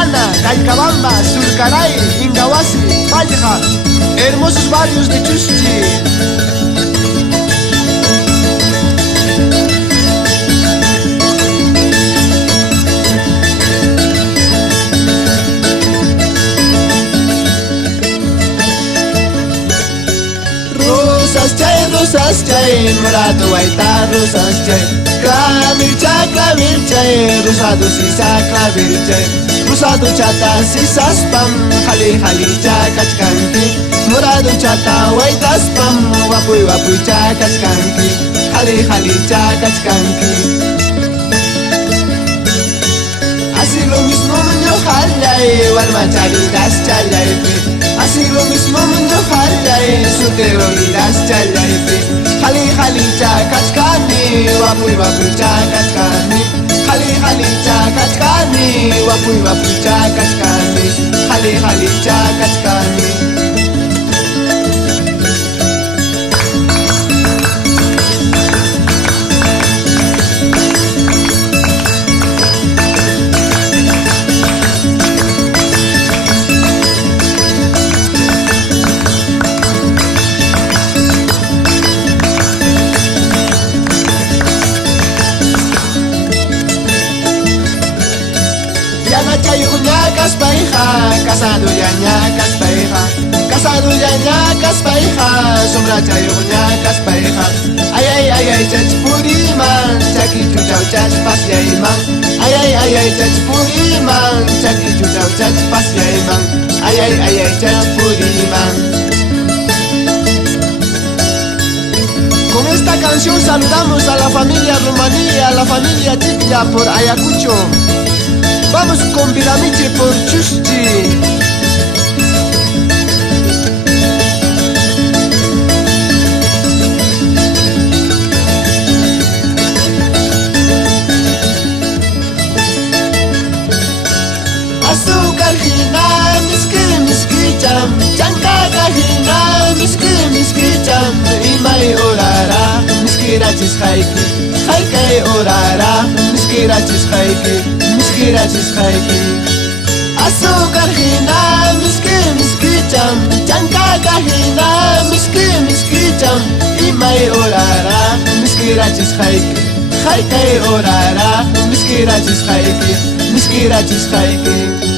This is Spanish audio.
Tropicana, Calcabamba, Surcaray, Ingahuasi, Palja, hermosos barrios de Chuschi. Rosascha, morado aita rosascha, clavircha, rosado sisa clavircha, rosado chata sisas pam, jali chakachkanki, morado chata waitas pam, wapuy chakachkanki, jali chakachkanki. Así lo mismo muño jalay, walmachalidas chalaype. Así lo mismo mundo jalay, suterolidas chalaype. Jali chakachkani, wapuy chakachkani. Jali chakachkani, wapuy chakachkani. Jali chakachkani. Casado ya ñacas pareja, sombra chayo ñacas pareja. Ay, chachpuriman, chakichuchau chachpas yayman. Ay, chachpuriman, chakichuchau chachpas yayman. Ay, chachpuriman. Con esta canción saludamos a la familia Rumanía, a la familia Chikla por Ayacucho. Vamos con Viramiche por Chuschi. Azúcar hina, miski cham, chancaca hina, miski cham, imay orara, miskirachis haikay orara, miskirachis haiki. Azúcar hina, miski cham, chancaca hina, miski cham, imay orara, miskirachis haikay orara, miskirachis haiki.